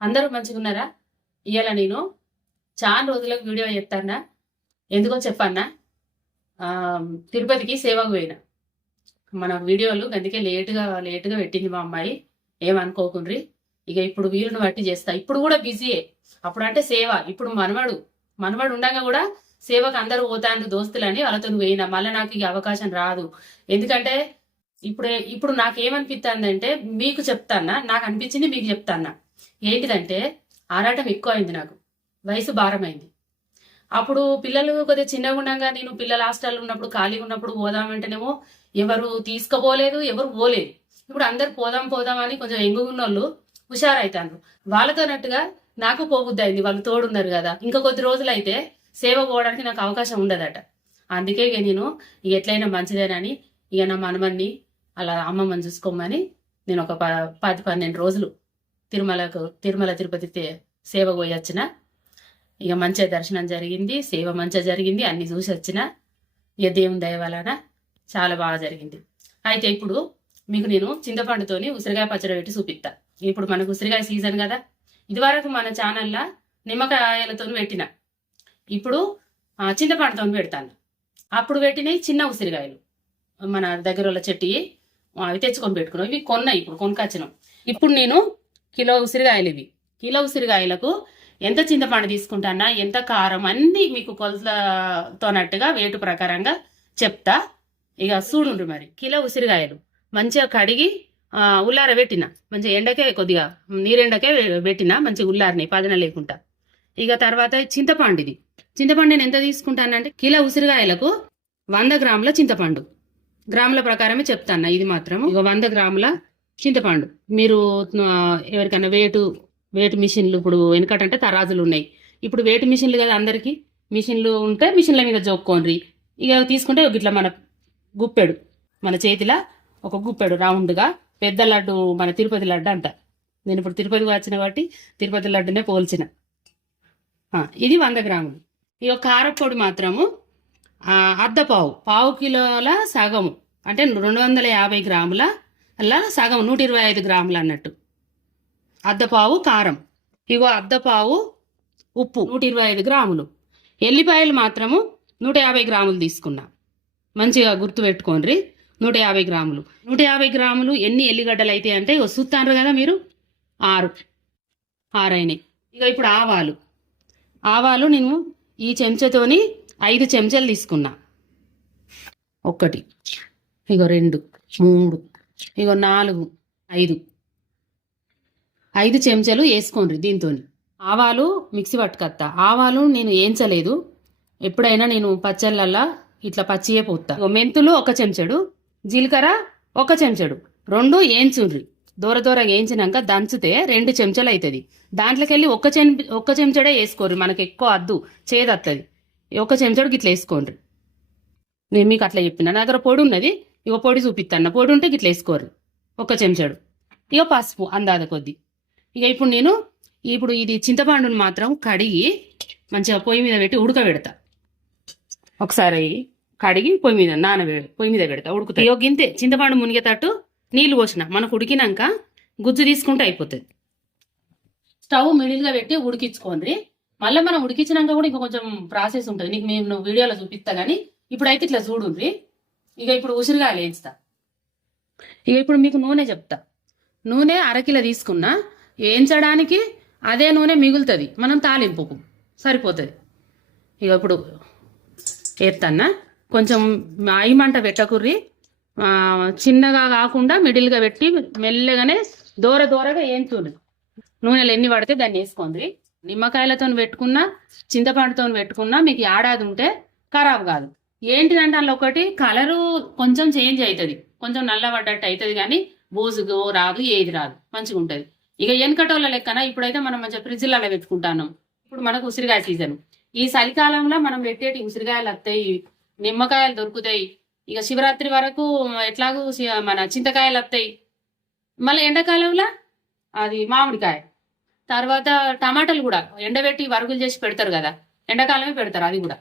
అందరూ మంచిగున్నారా? ఇవాళ నేను. చాలా రోజులకు వీడియో చెప్తానా ఎందుకో చెప్పన్నా? తిరుపతికి సేవకు పోయిన. మన వీడియోలు అందుకే లేటుగా లేటుగా పెట్టింది మా అమ్మాయి. ఏమనుకోకుండ్రి? ఇక ఇప్పుడు వీలును బట్టి చేస్తా. ఇప్పుడు కూడా బిజీయే. అప్పుడు అంటే సేవ. ఇప్పుడు మనవడు మనవడు ఉండగా కూడా సేవకు అందరూ పోతాను దోస్తులని. వాళ్ళతో పోయినా. మళ్ళీ నాకు ఇక అవకాశం రాదు. ఎందుకంటే ఇప్పుడే ఇప్పుడు నాకేమనిపిస్తుందంటే మీకు చెప్తానా నాకు అనిపించింది మీకు చెప్తానా ఏంటిదంటే ఆరాటం ఎక్కువ అయింది నాకు. వయసు భారమైంది. అప్పుడు పిల్లలు కొద్దిగా చిన్నగా ఉండగా నేను పిల్లల హాస్టల్ ఉన్నప్పుడు ఖాళీగా ఉన్నప్పుడు పోదామంటేనేమో ఎవరు తీసుకుపోలేదు ఎవరు పోలేదు. ఇప్పుడు అందరు పోదాం పోదాం అని కొంచెం ఎంగున్న వాళ్ళు హుషారైతాను వాళ్ళతోనట్టుగా నాకు పోబుద్ది అయింది వాళ్ళు తోడున్నారు కదా. ఇంకా కొద్ది రోజులు అయితే సేవ పోవడానికి నాకు అవకాశం ఉండదట. అందుకే ఇక నేను ఇక ఎట్లయినా మంచిదేనని ఇక నా మనమన్ని అలా అమ్మమ్మని చూసుకోమని నేను ఒక ప పది పన్నెండు రోజులు తిరుమలకు తిరుమల తిరుపతి సేవ పోయి వచ్చిన ఇక మంచిగా దర్శనం జరిగింది సేవ మంచిగా జరిగింది అన్ని చూసి వచ్చిన ఇక దేవుని దయ వలన చాలా బాగా జరిగింది. అయితే ఇప్పుడు మీకు నేను చింతపండుతోని ఉసిరికాయ పచ్చడి పెట్టి చూపిస్తా ఇప్పుడు మనకు ఉసిరికాయ సీజన్ కదా. ఇదివరకు మన ఛానల్లో నిమ్మకాయలతో పెట్టిన. ఇప్పుడు చింతపండుతో పెడతాను. అప్పుడు పెట్టినవి చిన్న ఉసిరికాయలు మన దగ్గర చెట్టి చెట్టు అవి తెచ్చుకొని పెట్టుకున్నాం. ఇవి కొన్నాయి ఇప్పుడు కొనుకొచ్చినాం. ఇప్పుడు నేను కిలో ఉసిరికాయలు ఇవి. కిలో ఉసిరికాయలకు ఎంత చింతపండు తీసుకుంటానా ఎంత కారం అన్నీ మీకు కొలతతోనట్టుగా వేటు ప్రకారంగా చెప్తా. ఇక చూడుండ్రు మరి కిలో ఉసిరికాయలు మంచిగా కడిగి ఉల్లార పెట్టిన. మంచిగా ఎండకే కొద్దిగా నీరెండకే పెట్టిన మంచిగా ఉల్లారిని పదన లేకుండా. ఇక తర్వాత చింతపండు ఇది. చింతపండు నేను ఎంత తీసుకుంటానంటే కిలో ఉసిరికాయలకు వంద గ్రాముల చింతపండు. గ్రాముల ప్రకారమే చెప్తాను ఇది మాత్రం ఇక వంద గ్రాముల చింతపండు. మీరు ఎవరికైనా వేటు వేటు మిషన్లు ఇప్పుడు వెనకటంటే తరాజులు ఉన్నాయి. ఇప్పుడు వేటు మిషన్లు కదా అందరికీ? మిషన్లు ఉంటే మిషన్ల మీద జోక్కోండ్రి. ఇక తీసుకుంటే ఇట్లా మన గుప్పెడు. మన చేతిలో ఒక గుప్పెడు రౌండ్గా. పెద్ద లడ్డు మన తిరుపతి లడ్డు అంట. నేను ఇప్పుడు తిరుపతికి వచ్చిన కాబట్టి తిరుపతి లడ్డునే పోల్చిన. ఇది వంద గ్రాములు. ఇక కారపొడి మాత్రము అర్ధ పావు. పావు కిలోల సగము. అంటే రెండు వందల యాభై గ్రాముల అలా సగం నూట ఇరవై ఐదు గ్రాములు అన్నట్టు. అర్ధపావు కారం. ఇగో అర్ధపావు ఉప్పు నూట ఇరవై ఐదు గ్రాములు. ఎల్లిపాయలు మాత్రము నూట యాభై గ్రాములు తీసుకున్నా. మంచిగా గుర్తుపెట్టుకోండి నూట యాభై గ్రాములు. నూట యాభై గ్రాములు ఎన్ని ఎల్లిగడ్డలు అయితే అంటే చూస్తాను కదా మీరు? ఆరు. ఆరు అయినాయి ఇక ఇప్పుడు ఆవాలు. ఆవాలు నేను ఈ చెంచాతోని ఐదు చెంచాలు తీసుకున్నా. ఒకటి. ఇగో రెండు. మూడు. ఇగో నాలుగు ఐదు. ఐదు చెంచాలు వేసుకోండి దీంతో ఆవాలు మిక్సీ పట్టుకొత్తా. ఆవాలు నేను ఏంచలేదు. ఎప్పుడైనా నేను పచ్చళ్ళల్లా ఇట్లా పచ్చియే పోతా మెంతులు ఒక చెంచాడు జీలకర్ర ఒక చెంచాడు. రెండు ఏంచుండ్రి. దూర దూరంగా వేయించినాక దంచితే రెండు చెంచాలు అవుతుంది దాంట్లోకి వెళ్ళి ఒక్క చెం ఒక్క చెంచాడే వేసుకోర్రి. మనకి ఎక్కువ అద్దు చేదత్తది. ఒక చెంచాడు గిట్ల వేసుకోండి నేను మీకు అట్లా చెప్పిన. నా దగ్గర పొడి ఉన్నది ఇక పొడి చూపిస్తాను పొడి ఉంటే ఇట్లా వేసుకోరు ఒక చెంచాడు. ఇక పసుపు అందాద కొద్ది. ఇక ఇప్పుడు నేను ఇప్పుడు ఇది చింతపండుని మాత్రం కడిగి మంచిగా పొయ్యి మీద పెట్టి ఉడకబెడతా. ఒకసారి కడిగి పొయ్యి మీద నాన పొయ్యి మీద పెడతా. ఉడుకుతా ఇక గింతే చింతపండు మునిగేటట్టు నీళ్ళు పోసిన. మనకు ఉడికినాక గుజ్జు తీసుకుంటే అయిపోతుంది. స్టవ్ మిడిల్గా పెట్టి ఉడికించుకోండి. మళ్ళీ మనం ఉడికించినాక కూడా ఇంకా కొంచెం ప్రాసెస్ ఉంటుంది. నీకు మేము వీడియోలో చూపిస్తా కానీ ఇప్పుడైతే ఇట్లా చూడుండ్రి. ఇక ఇప్పుడు ఉసిరికాయలు వేయిస్తా. ఇక ఇప్పుడు మీకు నూనె చెప్తా. నూనె అరకిలో తీసుకున్నా వేయించడానికి అదే నూనె మిగులుతుంది. మనం తాలింపుకు సరిపోతుంది. ఇక ఇప్పుడు వేస్తానా కొంచెం ఐ మంట పెట్టకుర్రి చిన్నగా కాకుండా మిడిల్గా పెట్టి మెల్లగానే దూర దూరగా వేయించుండ్రి నూనెలు ఎన్ని పడితే దాన్ని వేసుకోండి. నిమ్మకాయలతో పెట్టుకున్నా చింతపండుతో పెట్టుకున్నా మీకు ఏడాది ఉంటే ఖరాబ్ కాదు. ఏంటిదంటే అందులో ఒకటి కలరు కొంచెం చేంజ్ అవుతుంది కొంచెం నల్లబడ్డట్టు అవుతుంది కానీ బూజుగు రాదు ఏది రాదు. మంచిగా ఉంటుంది ఇక వెనకటోళ్ళ లెక్కన ఇప్పుడైతే మనం మంచిగా ఫ్రిడ్జ్లలో పెట్టుకుంటాను ఇప్పుడు మనకు ఉసిరికాయ సీజన్. ఈ చలికాలంలో మనం పెట్టేటి ఉసిరికాయలు వస్తాయి నిమ్మకాయలు దొరుకుతాయి. ఇక శివరాత్రి వరకు ఎట్లాగూ మన చింతకాయలు వస్తాయి మళ్ళీ ఎండాకాలంలో అది మామిడికాయ. తర్వాత టమాటాలు కూడా ఎండబెట్టి వరుగులు చేసి పెడతారు కదా ఎండాకాలమే పెడతారు అది కూడా.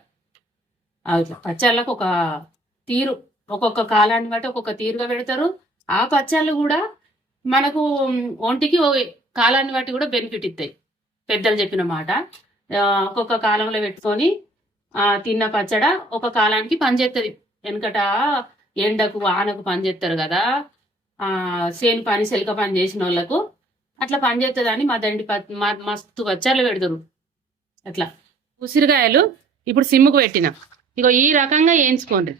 అట్లా పచ్చళ్ళకు ఒక తీరు. ఒక్కొక్క కాలాన్ని బట్టి ఒక్కొక్క తీరుగా పెడతారు. ఆ పచ్చళ్ళు కూడా మనకు ఒంటికి ఓ- కాలాన్ని బట్టి కూడా బెనిఫిట్ ఇస్తాయి. పెద్దలు చెప్పిన మాట. ఒక్కొక్క కాలంలో పెట్టుకొని ఆ, తిన్న పచ్చడ ఒక కాలానికి పనిచేస్తుంది వెనకట ఎండకు వానకు పని చేస్తారు కదా. ఆ సేను పని సెలక పని చేసిన వాళ్ళకు అట్లా పని చేస్తుందని మా దండి మా- మస్తు పచ్చళ్ళు పెడతారు. అట్లా. ఉసిరికాయలు ఇప్పుడు సిమ్ముకు పెట్టిన. ఇగో ఈ రకంగా వేయించుకోండి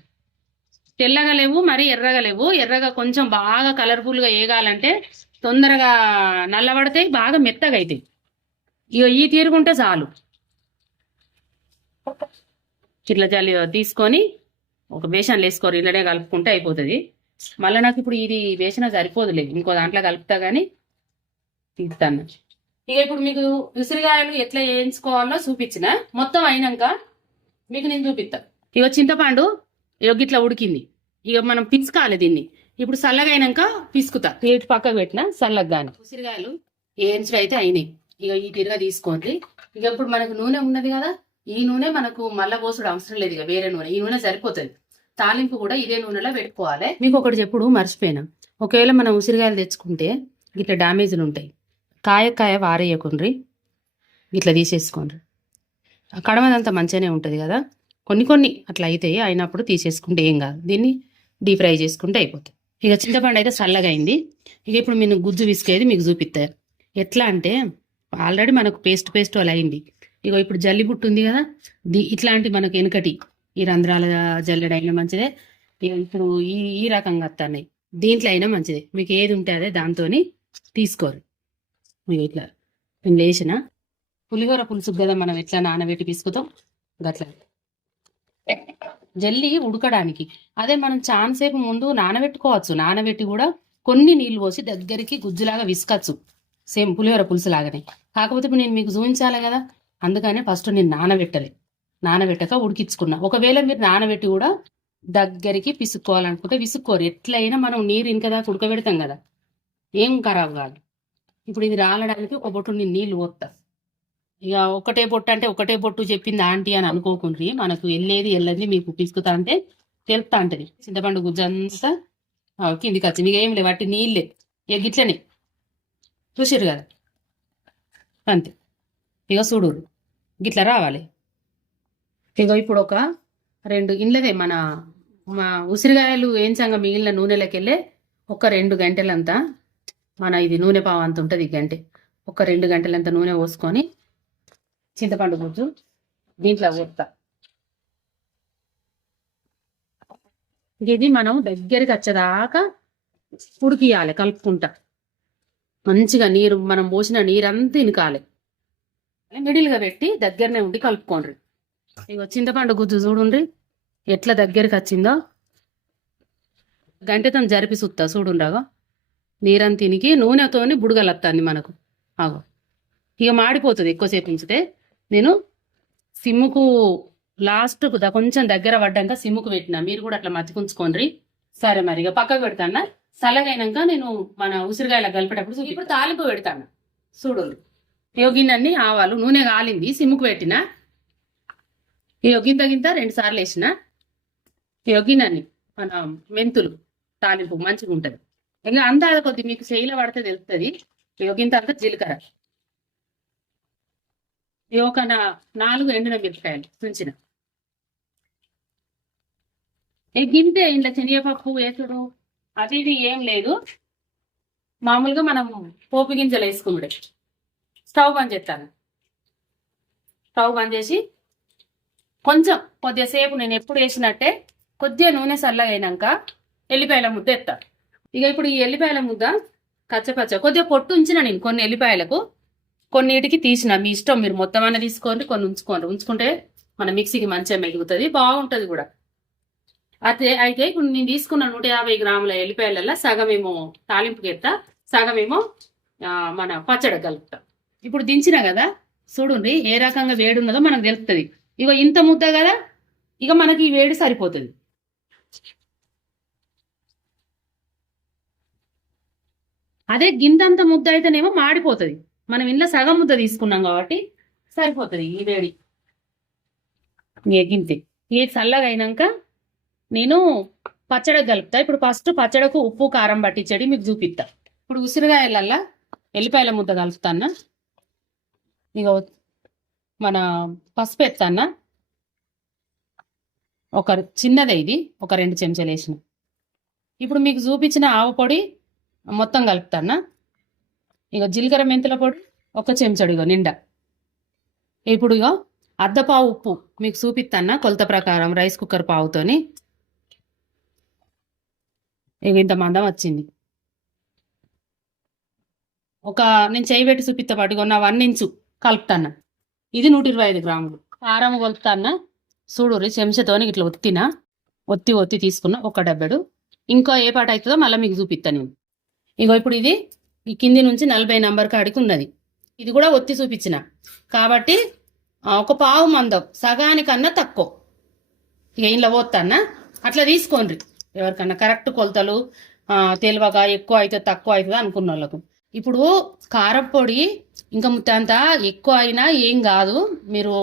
తెల్లగా లేవు మరి ఎర్రగా లేవు. ఎర్రగా కొంచెం బాగా కలర్ఫుల్గా వేగాలంటే తొందరగా నల్లబడతాయి బాగా మెత్తగా అవుతాయి ఇక ఈ తీరుకుంటే చాలు. ఇట్లా జల్లి తీసుకొని ఒక బేషన్లు వేసుకోరు ఇళ్ళనే కలుపుకుంటే అయిపోతుంది. మళ్ళీ నాకు ఇప్పుడు ఇది వేసిన సరిపోదులే ఇంకో దాంట్లో కలుపుతా కానీ తీస్తాను. ఇక ఇప్పుడు మీకు ఉసిరికాయలు ఎట్లా వేయించుకోవాలో చూపించిన. మొత్తం అయినాక మీకు నేను చూపిస్తాను ఇక చింతపండు ఇక ఇట్లా ఉడికింది. ఇక మనం పిసుకాలి దీన్ని. ఇప్పుడు చల్లగా అయినాక పిసుకుతా. ఇటు పక్కకు పెట్టిన చల్లగా కానీ ఉసిరికాయలు వేయించడం అయితే అయినాయి. ఇక ఈ తిరగా తీసుకోండి. ఇక ఇప్పుడు మనకు నూనె ఉన్నది కదా ఈ నూనె మనకు మళ్ళా పోసుడు అవసరం లేదు ఇక వేరే నూనె. ఈ నూనె సరిపోతుంది. తాలింపు కూడా ఇదే నూనెలో పెట్టుకోవాలి. మీకు ఒకటి చెప్పుడు మర్చిపోయినా. ఒకవేళ మనం ఉసిరికాయలు తెచ్చుకుంటే ఇట్లా డ్యామేజ్లు ఉంటాయి. కాయ కాయ వారేయకుండ్రి. ఇట్లా తీసేసుకోండి. కడమదంతా మంచిగానే ఉంటుంది కదా. కొన్ని కొన్ని అట్లా అవుతాయి అయినప్పుడు తీసేసుకుంటే ఏం కాదు. దీన్ని డీప్ ఫ్రై చేసుకుంటే అయిపోతుంది. ఇక చింతపండు అయితే చల్లగా అయింది. ఇక ఇప్పుడు నేను గుజ్జు విసికేది మీకు చూపిస్తారు ఎట్లా అంటే ఆల్రెడీ మనకు పేస్ట్ పేస్ట్ అలా అయింది. ఇక ఇప్పుడు జల్లిబుట్టు ఉంది కదా ది ఇట్లాంటి మనకు వెనుకటి ఈ రంధ్రాల జల్లెడ అయినా మంచిదే. ఇక ఇప్పుడు ఈ ఈ రకంగా వస్తున్నాయి దీంట్లో అయినా మంచిదే. మీకు ఏది ఉంటే అదే దాంతోని తీసుకోరు. మీకు ఇట్లా. నేను లేచిన. పులిహోర పులుసు కదా మనం ఎట్లా నానబెట్టి పిసుకుతాం గట్లా. జల్లి ఉడకడానికి. అదే మనం చాలాసేపు ముందు నానబెట్టుకోవచ్చు. నానబెట్టి కూడా కొన్ని నీళ్ళు పోసి దగ్గరికి గుజ్జులాగా విసుకచ్చు. సేమ్ పులిహోర పులుసు లాగానే కాకపోతే ఇప్పుడు నేను మీకు చూపించాలి కదా అందుకనే ఫస్ట్ నేను నానబెట్టలే. నానబెట్టక ఉడికించుకున్నా. ఒకవేళ మీరు నానబెట్టి కూడా దగ్గరికి పిసుక్కోవాలనుకుంటే విసుక్కోరు. ఎట్లయినా మనం నీరు ఇంకదా ఉడకబెడతాం కదా. ఏం ఖరాబ్ కాదు. ఇప్పుడు ఇది రాలడానికి ఒక బొట్టు నేను నీళ్ళు పోతా ఇక ఒకటే బొట్టు అంటే ఒకటే బొట్టు చెప్పింది ఆంటీ అని అనుకోకుండ్రి మనకు వెళ్ళేది వెళ్ళండి మీకు పిసుకుతా అంటే తెలుపుతా అంటది. చింతపండు గుజ్జంతా కిందికి వచ్చింది ఇక ఏం లేవు వాటి నీళ్ళే. ఇక గిట్లనే. చూసిరు కదా? అంతే. ఇక చూడురు గిట్ల రావాలి. ఇక ఇప్పుడు ఒక రెండు ఇండ్లదే మన మా ఉసిరికాయలు వేయించంగా మిగిలిన నూనెలకెళ్ళే ఒక రెండు గంటలంతా మన ఇది నూనె పావు అంత ఉంటుంది గంటే. ఒక రెండు గంటలంత నూనె పోసుకొని చింతపండు గుజ్జు దీంట్లో పోస్తా ఇది మనం దగ్గరికి వచ్చేదాకా ఉడికియాలి కలుపుకుంటా. మంచిగా నీరు మనం పోసిన నీరంతా ఇనకాలి. మిడిల్గా పెట్టి దగ్గరనే ఉండి కలుపుకోండి. ఇగో చింతపండు గుజ్జు చూడుండ్రి. ఎట్లా దగ్గరికి వచ్చిందో. గంటతో జరిపి సుత్తా చూడుండగా నీరంతా తినికి నూనెతోని బుడగలత్తాంది మనకు. ఆగో. ఇక మాడిపోతుంది ఎక్కువసేపు ఉంచితే. నేను సిమ్ముకు లాస్ట్ కొంచెం దగ్గర పడ్డాక సిమ్ముకు పెట్టిన. మీరు కూడా అట్లా మతికుంచుకోండి సరే మరి ఇక పక్కకు పెడతాను? చల్లగైనాక నేను మన ఉసిరికాయల కలిపేటప్పుడు ఇప్పుడు తాలింపు పెడతాను. చూడు యోగిన్నన్ని ఆవాలు నూనె కాలింది సిమ్ముకు పెట్టిన. ఈ గింత గింత రెండు సార్లు వేసిన. యోగినన్ని మన మెంతులు తాలింపు మంచిగా ఉంటది ఇంకా అంతా కొద్ది మీకు చేయిలో పడితే తెలుస్తుంది యోగింత అంతా జీలకర్ర. ఈ ఒక నాలుగు ఎండిన మిరపకాయలు తుంచిన. ఈ గింతే ఇంట్లో శనగపప్పు వేసుడు అది ఇది ఏం లేదు. మామూలుగా మనం పోపు గింజలు వేసుకున్నాడే స్టవ్ బంద్ చేస్తాను. స్టవ్ బంద్ చేసి కొంచెం కొద్దిసేపు నేను ఎప్పుడు వేసినట్టే కొద్దిగా నూనె చల్లగైనాక అయినాక ఎల్లిపాయల ముద్ద ఎత్తా ఇక ఇప్పుడు ఈ ఎల్లిపాయల ముద్ద కచ్చపచ్చ కొద్దిగా పొట్టు ఉంచిన నేను కొన్ని ఎల్లిపాయలకు కొన్నిటికి తీసిన మీ ఇష్టం మీరు మొత్తం అన్న తీసుకోండి కొన్ని ఉంచుకోండి. ఉంచుకుంటే మన మిక్సీకి మంచిగా మెగుతుంది బాగుంటుంది కూడా. అయితే అయితే ఇప్పుడు నేను తీసుకున్న నూట యాభై గ్రాముల ఎల్లిపాయలలో సగమేమో తాలింపుకి ఎత్తా సగమేమో మన పచ్చడి కలుపుతా. ఇప్పుడు దించిన కదా చూడండి ఏ రకంగా వేడి ఉన్నదో మనకు తెలుస్తుంది ఇక ఇంత ముద్ద కదా ఇక మనకి ఈ వేడి సరిపోతుంది. అదే గింతంత ముద్ద అయితేనేమో మాడిపోతుంది. మనం ఇంట్లో సగం ముద్ద తీసుకున్నాం కాబట్టి సరిపోతుంది ఈ వేడి. ఎగింతే ఏ చల్లగా అయినాక నేను పచ్చడి కలుపుతా. ఇప్పుడు ఫస్ట్ పచ్చడకు ఉప్పు కారం పట్టించడి మీకు చూపిస్తా. ఇప్పుడు ఉసిరికాయలల్లా ఎల్లిపాయల ముద్ద కలుపుతాన్న. ఇక మన పసుపు ఎత్తానా ఒక చిన్నదే ఇది ఒక రెండు చెంచాలు వేసిన. ఇప్పుడు మీకు చూపించిన ఆవు పొడి మొత్తం కలుపుతానా ఇక జీలకర్ర మెంతుల పొడి ఒక చెంచాడు ఇగో నిండా. ఇప్పుడు ఇగో అద్దపావు ఉప్పు మీకు చూపిస్తాన్న కొలత ప్రకారం రైస్ కుక్కర్ పావుతోని. ఇక ఇంత మందం వచ్చింది. ఒక నేను చేయి పెట్టి చూపిస్తా పట్టుకో నా వన్ ఇంచు కలుపుతాన్న. ఇది నూట ఇరవై ఐదు గ్రాములు. కారం కొలుపుతాన్న. చూడు చెంచతోని ఇట్లా ఒత్తిన. ఒత్తి ఒత్తి తీసుకున్న ఒక డబ్బెడు. ఇంకో ఏ పాట అవుతుందో మళ్ళీ మీకు చూపిస్తాను నేను. ఇగో ఇప్పుడు ఇది కింది నుంచి నలభై నంబర్ కాడికి ఉన్నది. ఇది కూడా ఒత్తి చూపించిన. కాబట్టి ఒక పావు మందం సగానికన్నా తక్కువ. ఇక ఇంట్లో పోతాన్నా అట్లా తీసుకోండి ఎవరికన్నా కరెక్ట్ కొలతలు తెలివగా ఎక్కువ అవుతుంది తక్కువ అవుతుంది అనుకున్న వాళ్ళకు ఇప్పుడు కారం పొడి ఇంకా ముత్తంత ఎక్కువ అయినా ఏం కాదు. మీరు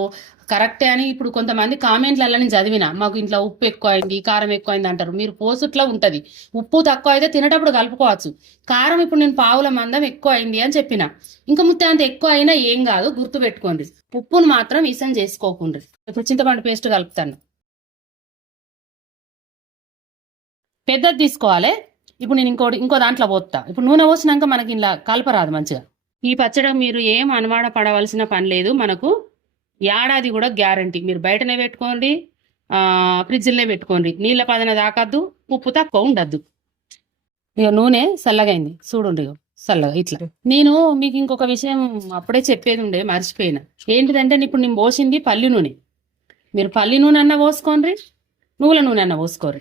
కరెక్టే అని ఇప్పుడు కొంతమంది కామెంట్లలో నేను చదివిన మాకు ఇంట్లో ఉప్పు ఎక్కువ అయింది కారం ఎక్కువ అయింది అంటారు. మీరు పోసుట్లో ఉంటుంది. ఉప్పు తక్కువ అయితే తినేటప్పుడు కలుపుకోవచ్చు. కారం ఇప్పుడు నేను పావుల మందం ఎక్కువ అయింది అని చెప్పిన. ఇంకా అంత ఎక్కువ అయినా ఏం కాదు గుర్తు పెట్టుకోండి. ఉప్పును మాత్రం ఇసం చేసుకోకుండా ఇప్పుడు చింతపండు పేస్ట్ కలుపుతాను. పెద్దది తీసుకోవాలి. ఇప్పుడు నేను ఇంకోటి ఇంకో దాంట్లో పోతా. ఇప్పుడు నూనె పోసినాక మనకి ఇలా కలపరాదు మంచిగా. ఈ పచ్చడి మీరు ఏం అనుమాన పడవలసిన పని లేదు. మనకు ఏడాది కూడా గ్యారంటీ. మీరు బయటనే పెట్టుకోండి ఆ, ఫ్రిడ్జ్లోనే పెట్టుకోండి. నీళ్ళ పదన తాకద్దు ఉప్పు తక్కువ ఉండద్దు. ఇక నూనె చల్లగైంది. చూడండి ఇగో చల్లగా ఇట్లా. నేను మీకు ఇంకొక విషయం అప్పుడే చెప్పేది ఉండే మర్చిపోయినా. ఏంటిదంటే ఇప్పుడు నేను పోసింది పల్లి నూనె. మీరు పల్లి నూనె అన్న పోసుకోండి నువ్వుల నూనె అన్న పోసుకోరు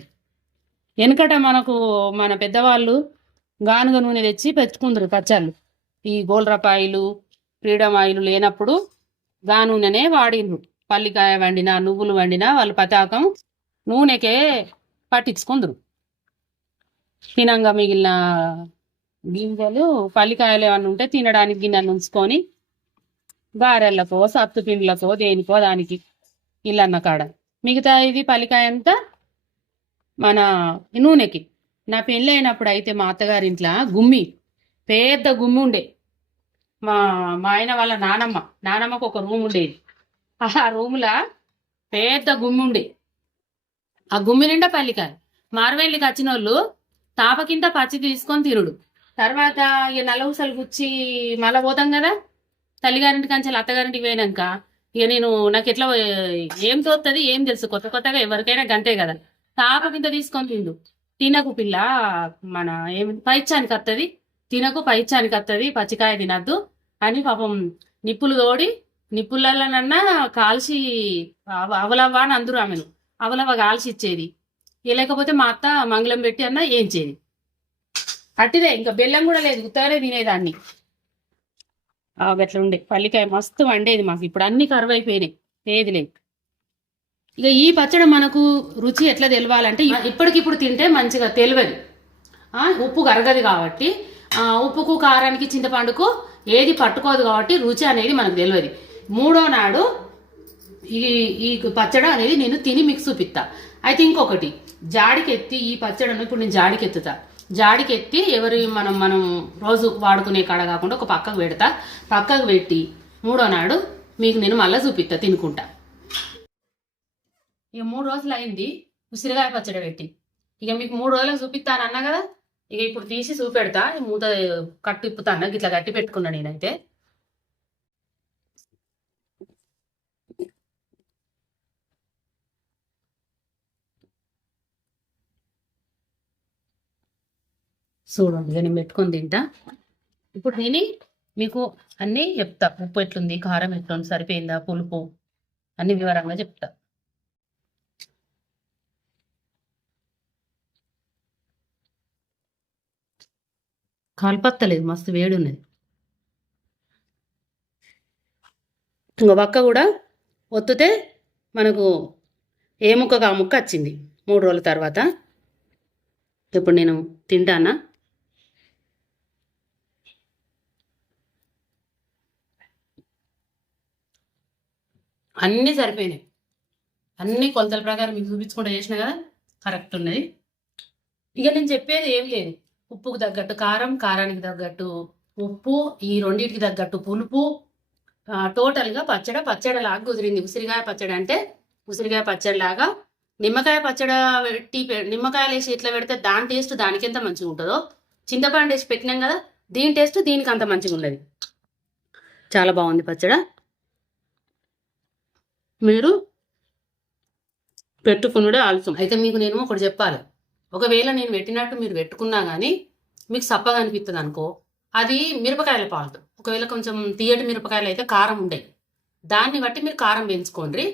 వెనకట మనకు మన పెద్దవాళ్ళు గానుగ నూనె తెచ్చి పెట్టుకుందరు పచ్చళ్ళు ఈ గోల్రపాయలు ఫ్రీడమ్ ఆయిల్ లేనప్పుడు గా నూనెనే వాడిండ్రు పల్లికాయ వండినా నువ్వులు వండినా వాళ్ళు పతాకం నూనెకే పట్టించుకుందరు తినంగా మిగిలిన గింజలు పల్లికాయలు ఏమన్నా ఉంటే తినడానికి గిన్నెలు ఉంచుకొని గారెళ్ళకో సత్తు పిండిలకో దేనికో దానికి ఇల్లన్న కాడ. మిగతా ఇది పల్లికాయ అంతా మన నూనెకి. నా పెళ్ళి అయినప్పుడు అయితే మా అత్తగారింట్లో గుమ్మి పెద్ద గుమ్మి ఉండే. మా మా ఆయన వాళ్ళ నానమ్మ నానమ్మకు ఒక రూమ్ ఉండేది. ఆ రూమ్లా పెద్ద గుమ్మి ఉండే. ఆ గుమ్మి నిండా పల్లికాయలు. మార్వేళ్ళకి వచ్చిన వాళ్ళు తాప కింద పచ్చి తీసుకొని తిరుడు. తర్వాత ఇక నలవసలు గుచ్చి మళ్ళా పోతాం కదా? తల్లిగారింటి కంచెలు అత్తగారింటికి పోయినాక ఇక నేను నాకు ఎట్లా ఏం తోస్తుంది ఏం తెలుసు. కొత్త కొత్తగా ఎవరికైనా గంతే కదా. తాప కింద తీసుకొని తిండు తినకు పిల్ల మన ఏమి పైచ్చానికి వస్తుంది తినకు పైచ్యానికి వస్తుంది పచ్చికాయ తినద్దు అని పాపం నిప్పులు తోడి నిప్పులలోనన్నా కాల్చి అవ- అవలవ్వ అని అందరూ ఆమెను. అవలవ్వ కాల్చి ఇచ్చేది. లేకపోతే మా అత్త మంగళం పెట్టి అన్న ఏంచేది. అట్టిదే ఇంకా బెల్లం కూడా లేదు. ఉత్తరే తినేదాన్ని. అట్లా ఉండే. పల్లికాయ మస్తు వండేది మాకు. ఇప్పుడు అన్ని కరువు అయిపోయినాయి ఏది లేదు. ఇక ఈ పచ్చడి మనకు రుచి ఎట్లా తెలవాలంటే ఇప్పటికిప్పుడు తింటే మంచిగా తెలియదు ఉప్పు కరగదు కాబట్టి ఉప్పుకు కారానికి చింతపండుకు ఏది పట్టుకోదు కాబట్టి రుచి అనేది మనకు తెలియదు మూడో నాడు ఈ ఈ పచ్చడి అనేది నేను తిని మీకు చూపిస్తా. అయితే ఇంకొకటి జాడికి ఎత్తి ఈ పచ్చడిని ఇప్పుడు నేను జాడికెత్తుతా. జాడికెత్తి ఎవరి మనం మనం రోజు వాడుకునే కాడ కాకుండా ఒక పక్కకు పెడతా. పక్కకు పెట్టి మూడో నాడు మీకు నేను మళ్ళీ చూపిస్తా తినుకుంటా. ఇక మూడు రోజులు అయింది ఉసిరికాయ పచ్చడి పెట్టి. ఇక మీకు మూడు రోజులకు చూపిస్తానన్నా కదా? ఇక ఇప్పుడు తీసి చూపెడతా. మూత కట్టు ఇప్పుతాను? ఇట్లా గట్టి పెట్టుకున్నా నేనైతే. చూడండి నేను పెట్టుకొని తింటా. ఇప్పుడు తిని మీకు అన్నీ చెప్తా. ఉప్పు ఎట్లుంది కారం ఎట్లుంది సరిపోయిందా పులుపు అన్ని వివరంగా చెప్తా. కాల్పత్తలేదు మస్తు వేడి ఉన్నది ఇంకో పక్క కూడా ఒత్తితే మనకు ఏ ముక్కకు ఆ ముక్క వచ్చింది మూడు రోజుల తర్వాత. ఇప్పుడు నేను తింటానా? అన్నీ సరిపోయినాయి. అన్నీ కొలతల ప్రకారం మీకు చూపించుకుంటూ చేసిన కదా కరెక్ట్ ఉన్నది. ఇక నేను చెప్పేది ఏం లేదు. ఉప్పుకు తగ్గట్టు కారం కారానికి తగ్గట్టు ఉప్పు ఈ రెండింటికి తగ్గట్టు పులుపు. టోటల్గా పచ్చడి పచ్చడి లాగా కుదిరింది. ఉసిరికాయ పచ్చడి అంటే ఉసిరికాయ పచ్చడి లాగా నిమ్మకాయ పచ్చడి పెట్టి నిమ్మకాయలు వేసి ఇట్లా పెడితే దాని టేస్ట్ దానికి ఎంత మంచిగా ఉంటుందో. చింతపండు వేసి పెట్టినాం కదా దీని టేస్ట్ దీనికి అంత మంచిగా ఉండదు. చాలా బాగుంది పచ్చడి. మీరు పెట్టుకునుడే ఆలస్యం. అయితే మీకు నేను ఒకటి చెప్పాలి. ఒకవేళ నేను పెట్టినట్టు మీరు పెట్టుకున్నా కానీ మీకు సప్పగా అనిపిస్తుంది అనుకో. అది మిరపకాయల పాలతో. ఒకవేళ కొంచెం తీయటి మిరపకాయలు అయితే కారం ఉండేవి దాన్ని బట్టి మీరు కారం పెంచుకోండి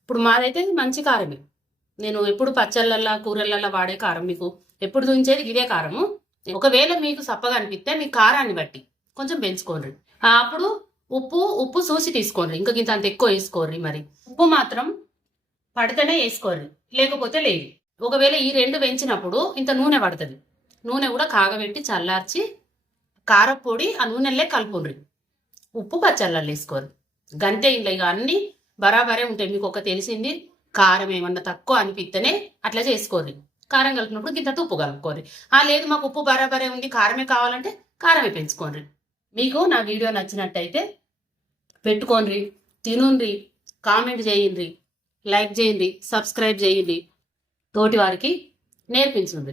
ఇప్పుడు మాదైతే మంచి కారమే. నేను ఎప్పుడు పచ్చళ్ళల్లో కూరలల్లో వాడే కారం మీకు. ఎప్పుడు చూపించేది ఇదే కారము. ఒకవేళ మీకు సప్పగా అనిపిస్తే మీ కారాన్ని బట్టి కొంచెం పెంచుకోండి. అప్పుడు ఉప్పు ఉప్పు చూసి తీసుకోండి. ఇంకా ఇంత అంత ఎక్కువ వేసుకోర్రి మరి. ఉప్పు మాత్రం పడితేనే వేసుకోర్రి లేకపోతే లేదు. ఒకవేళ ఈ రెండు పెంచినప్పుడు ఇంత నూనె పడుతుంది. నూనె కూడా కాగబెట్టి చల్లార్చి కారపొడి ఆ నూనెలే కలుపుండ్రి. ఉప్పు పచ్చళ్ళల్లో వేసుకోరు. గంతే ఇంట్లో ఇక అన్నీ బరాబరే ఉంటాయి. మీకు ఒక తెలిసింది కారం ఏమన్నా తక్కువ అనిపిస్తేనే అట్లా చేసుకోరు కారం కలిపినప్పుడు గింత ఉప్పు కలుపుకోరు ఆ లేదు మాకు ఉప్పు బరాబరే ఉంది కారమే కావాలంటే కారమే పెంచుకోండి మీకు నా వీడియో నచ్చినట్టయితే పెట్టుకోండి తినుండ్రి కామెంట్ చేయండి లైక్ చేయండి సబ్స్క్రైబ్ చేయండి తోటి వారికి నేర్పించండి